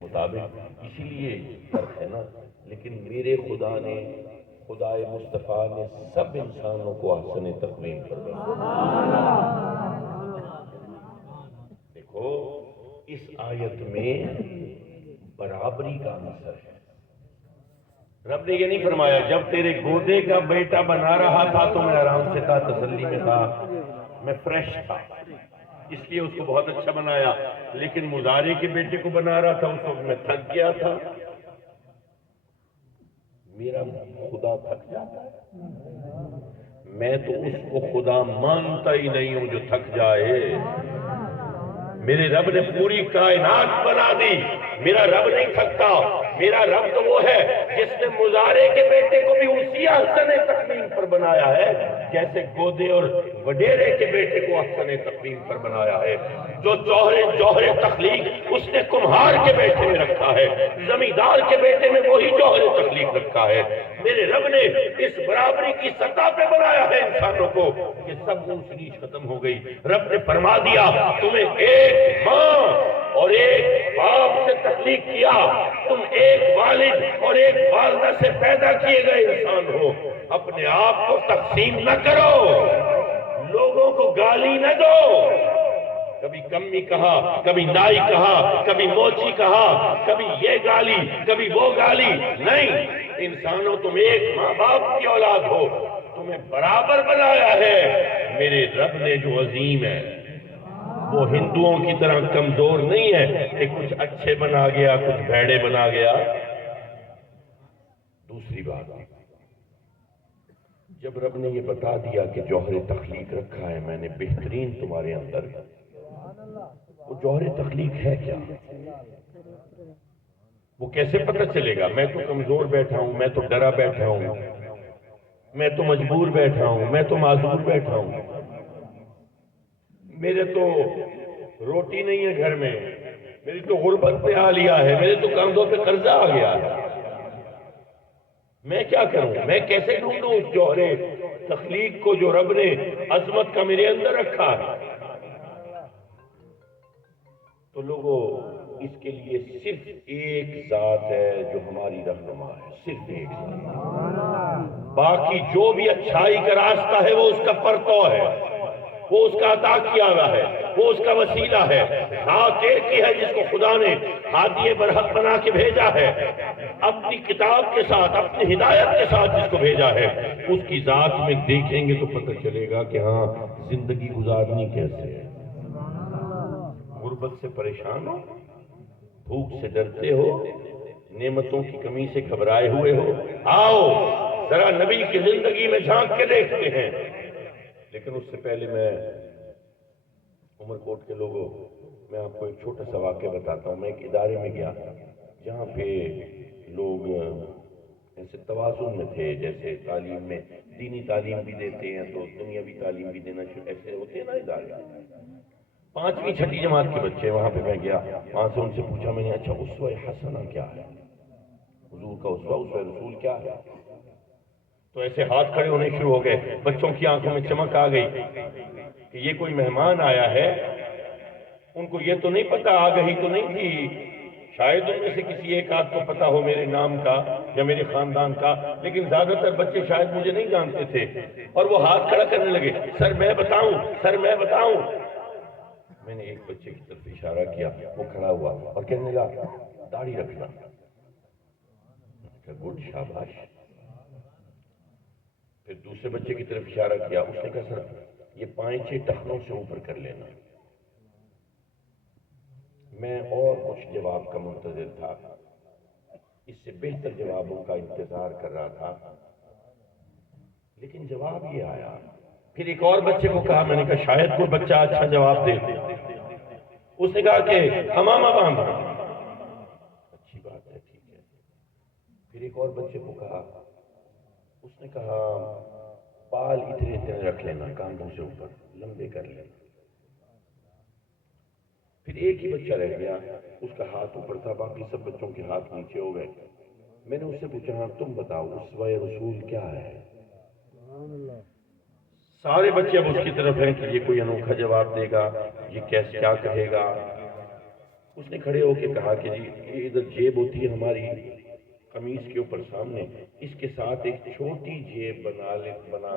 مطابق، اسی لیے فرق ہے نا. لیکن میرے خدا نے، خدائے مصطفیٰ نے سب انسانوں کو احسن تقویم پر بنایا. دیکھو اس آیت میں برابری کا عنصر ہے. رب نے یہ نہیں فرمایا جب تیرے گودے کا بیٹا بنا رہا تھا تو میں آرام سے تھا، تسلی میں تھا، میں فریش تھا، اس لیے اس کو بہت اچھا بنایا. لیکن مزارے کے بیٹے کو بنا رہا تھا اس وقت میں تھک گیا تھا. میرا خدا تھک جاتا ہے؟ میں تو اس کو خدا مانتا ہی نہیں ہوں جو تھک جائے. میرے رب نے پوری کائنات بنا دی، میرا رب نہیں تھکتا. میرا رب تو وہ ہے جس نے مزارے کے بیٹے کو بھی اسی احسن تقویم پر بنایا ہے جیسے گودے اور وڈیرے کے بیٹے کو احسن تقویم پر بنایا ہے. جو جوہر تخلیق اس نے کمہار کے بیٹے میں رکھا ہے، زمیندار کے بیٹے میں وہی جوہر تخلیق رکھا ہے. میرے رب نے اس برابری کی سطح پہ بنایا ہے انسانوں کو کہ سب اونچ نیچ ختم ہو گئی. رب نے فرما دیا تمہیں ایک ماں اور ایک باپ سے تخلیق کیا، تم ایک والد اور ایک والدہ سے پیدا کیے گئے انسان ہو. اپنے آپ کو تقسیم نہ کرو، لوگوں کو گالی نہ دو. کبھی کمی کہا، کبھی نائی کہا، کبھی موچی کہا، کبھی یہ گالی کبھی وہ گالی. نہیں، انسانوں تم ایک ماں باپ کی اولاد ہو، تمہیں برابر بنایا ہے. میرے رب نے جو عظیم ہے وہ ہندوؤں کی طرح کمزور نہیں ہے کہ کچھ اچھے بنا گیا کچھ بھیڑے بنا گیا. دوسری بات، جب رب نے یہ بتا دیا کہ جوہر تخلیق رکھا ہے میں نے بہترین تمہارے اندر، وہ جوہر تخلیق ہے کیا؟ وہ کیسے پتہ چلے گا؟ میں تو کمزور بیٹھا ہوں، میں تو ڈرا بیٹھا ہوں، میں تو مجبور بیٹھا ہوں، میں تو معذور بیٹھا ہوں، میرے تو روٹی نہیں ہے گھر میں، میری تو غربت پہ آ لیا ہے، میرے تو کاندھوں پہ قرضہ آ گیا ہے. میں کیا کروں؟ میں کیسے ڈھونڈوں اس جوہر تخلیق کو جو رب نے عظمت کا میرے اندر رکھا ہے؟ تو لوگوں اس کے لیے صرف ایک ذات ہے جو ہماری رہنما ہے، صرف ایک ذات. باقی جو بھی اچھائی کا راستہ ہے وہ اس کا پرتو ہے، وہ اس کا عطا کیا ہوا ہے، وہ اس کا وسیلہ ہے. ذات ایک ہی ہے جس کو خدا نے ہادی برحق بنا کے بھیجا ہے، اپنی کتاب کے ساتھ اپنی ہدایت کے ساتھ جس کو بھیجا ہے. اس کی ذات میں دیکھیں گے تو پتہ چلے گا کہ ہاں زندگی گزارنی کیسے ہے. غربت سے پریشان ہو، بھوک سے ڈرتے ہو، نعمتوں کی کمی سے گھبرائے ہوئے ہو، آؤ ذرا نبی کی زندگی میں جھانک کے دیکھتے ہیں. لیکن اس سے پہلے میں عمر کوٹ کے لوگوں، میں آپ کو ایک چھوٹا سا واقعہ بتاتا ہوں. میں ایک ادارے میں گیا جہاں پہ لوگ ایسے توازن میں تھے، جیسے تعلیم میں دینی تعلیم بھی دیتے ہیں تو دنیاوی تعلیم بھی دینا شروع، ایسے ہوتے ہیں نا ادارے. 5ویں 6ٹھی جماعت کے بچے، وہاں پہ میں گیا، وہاں سے ان سے پوچھا میں نے اچھا اسوہ حسنہ کیا ہے؟ حضور کا اسوہ رسول کیا ہے؟ تو ایسے ہاتھ کھڑے ہونے شروع ہو گئے. بچوں کی آنکھوں میں چمک آ گئی کہ یہ کوئی مہمان آیا ہے. ان کو یہ تو نہیں پتا، آگہی تو نہیں تھی، شاید ان میں سے کسی ایک آدھ کو پتا ہو میرے نام کا یا میرے خاندان کا، لیکن زیادہ تر بچے شاید مجھے نہیں جانتے تھے. اور وہ ہاتھ کھڑا کرنے لگے، سر میں بتاؤں، سر میں بتاؤں. میں نے ایک بچے کی طرف اشارہ کیا، وہ کھڑا ہوا اور کہنے لگا داڑھی رکھنا. گڈ، شاباش. پھر دوسرے بچے کی طرف اشارہ کیا، اس نے کہا سر یہ 5-6 ٹخنوں سے اوپر کر لینا. میں اور کچھ جواب کا منتظر تھا، اس سے بہتر جوابوں کا انتظار کر رہا تھا، لیکن جواب یہ آیا. پھر ایک اور بچے کو کہا، میں نے کہا شاید کوئی بچہ اچھا جواب دے. اس نے کہا کہ امامہ باندھنا. اچھی بات ہے، ٹھیک ہے. پھر ایک اور بچے کو کہا، اس نے کہا بال اتنے اتنے رکھ لینا، کاندھوں سے اوپر لمبے کر لینا. پھر ایک ہی بچہ رہ گیا، اس کا ہاتھ اوپر تھا، باقی سب بچوں کے ہاتھ نیچے ہو گئے. میں نے اس سے پوچھا ہاں تم بتاؤ اسوہ رسول کیا ہے؟ سارے بچے اب اس کی طرف ہیں کہ یہ کوئی انوکھا جواب دے گا، یہ کیا کہے گا. اس نے کھڑے ہو کے کہا کہ جی یہ ادھر جیب ہوتی ہے ہماری قمیص کے اوپر سامنے، اس کے ساتھ ایک چھوٹی جیب بنا